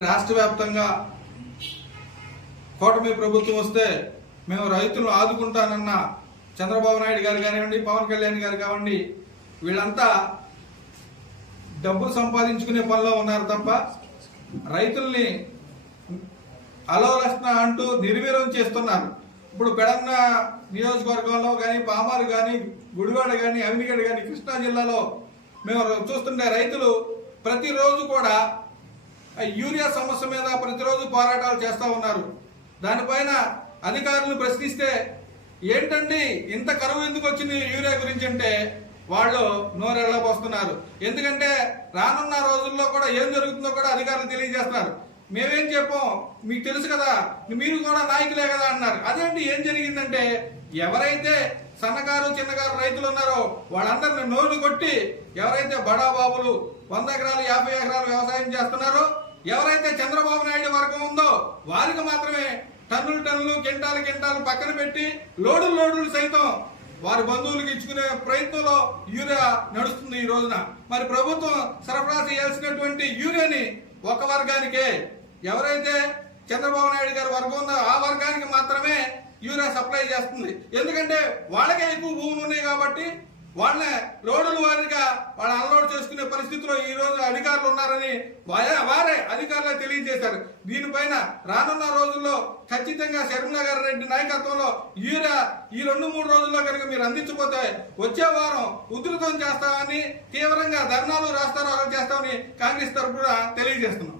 రాష్ట్ర వ్యాప్తంగా కూటమి ప్రభుత్వం వస్తే మేము రైతులను ఆదుకుంటానన్న చంద్రబాబు నాయుడు గారు కానివ్వండి పవన్ కళ్యాణ్ గారు కానివ్వండి వీళ్ళంతా డబ్బులు సంపాదించుకునే పనిలో ఉన్నారు తప్ప రైతుల్ని అలవలసిన అంటూ నిర్వీర్యం చేస్తున్నారు. ఇప్పుడు పెడన్న నియోజకవర్గంలో కానీ పామారు కానీ గుడివాడ కానీ అవినిగడ కానీ కృష్ణా జిల్లాలో మేము చూస్తుంటే రైతులు ప్రతిరోజు కూడా యూరియా సమస్య మీద ప్రతిరోజు పోరాటాలు చేస్తూ ఉన్నారు. దానిపైన అధికారులను ప్రశ్నిస్తే ఏంటండి ఇంత కరువు ఎందుకు వచ్చింది యూరియా గురించి? అంటే వాళ్ళు నోరెళ్ళబోస్తున్నారు. ఎందుకంటే రానున్న రోజుల్లో కూడా ఏం జరుగుతుందో కూడా అధికారులు తెలియజేస్తున్నారు. మేమేం చెప్పాం? మీకు తెలుసు కదా మీరు కూడా నాయకులే కదా అన్నారు. అదేంటి ఏం జరిగిందంటే ఎవరైతే సన్నకారు చిన్నకారు రైతులు ఉన్నారో వాళ్ళందరిని నోరు కొట్టి ఎవరైతే బడా బాబులు వంద ఎకరాలు యాభై ఎకరాలు వ్యవసాయం చేస్తున్నారో ఎవరైతే చంద్రబాబు నాయుడు వర్గం ఉందో వారికి మాత్రమే టన్నులు టన్నులు కింటాలు కింటాలు పక్కన పెట్టి లోడులు లోడులు సైతం వారి బంధువులకు ఇచ్చుకునే ప్రయత్నంలో యూరియా నడుస్తుంది ఈ రోజున. మరి ప్రభుత్వం సరఫరా చేయాల్సినటువంటి యూరియాని ఒక వర్గానికే ఎవరైతే చంద్రబాబు నాయుడు గారి వర్గం ఉందో ఆ వర్గానికి మాత్రమే యూరియా సప్లై చేస్తుంది. ఎందుకంటే వాళ్ళకే ఎక్కువ భూములు ఉన్నాయి కాబట్టి వాళ్ళే రోడ్ల వారిగా వాళ్ళు అన్లోడ్ చేసుకునే పరిస్థితిలో ఈ రోజు అధికారులు ఉన్నారని వారే అధికారులే తెలియజేశారు. దీనిపైన రానున్న రోజుల్లో ఖచ్చితంగా శర్మనగర్ రెడ్డి నాయకత్వంలో ఈరా ఈ రెండు మూడు రోజుల్లో కనుక మీరు అందించబోతే వచ్చే వారం ఉధృతం చేస్తామని తీవ్రంగా ధర్నాలు రాస్తారోకలు చేస్తామని కాంగ్రెస్ తరఫున తెలియజేస్తున్నాం.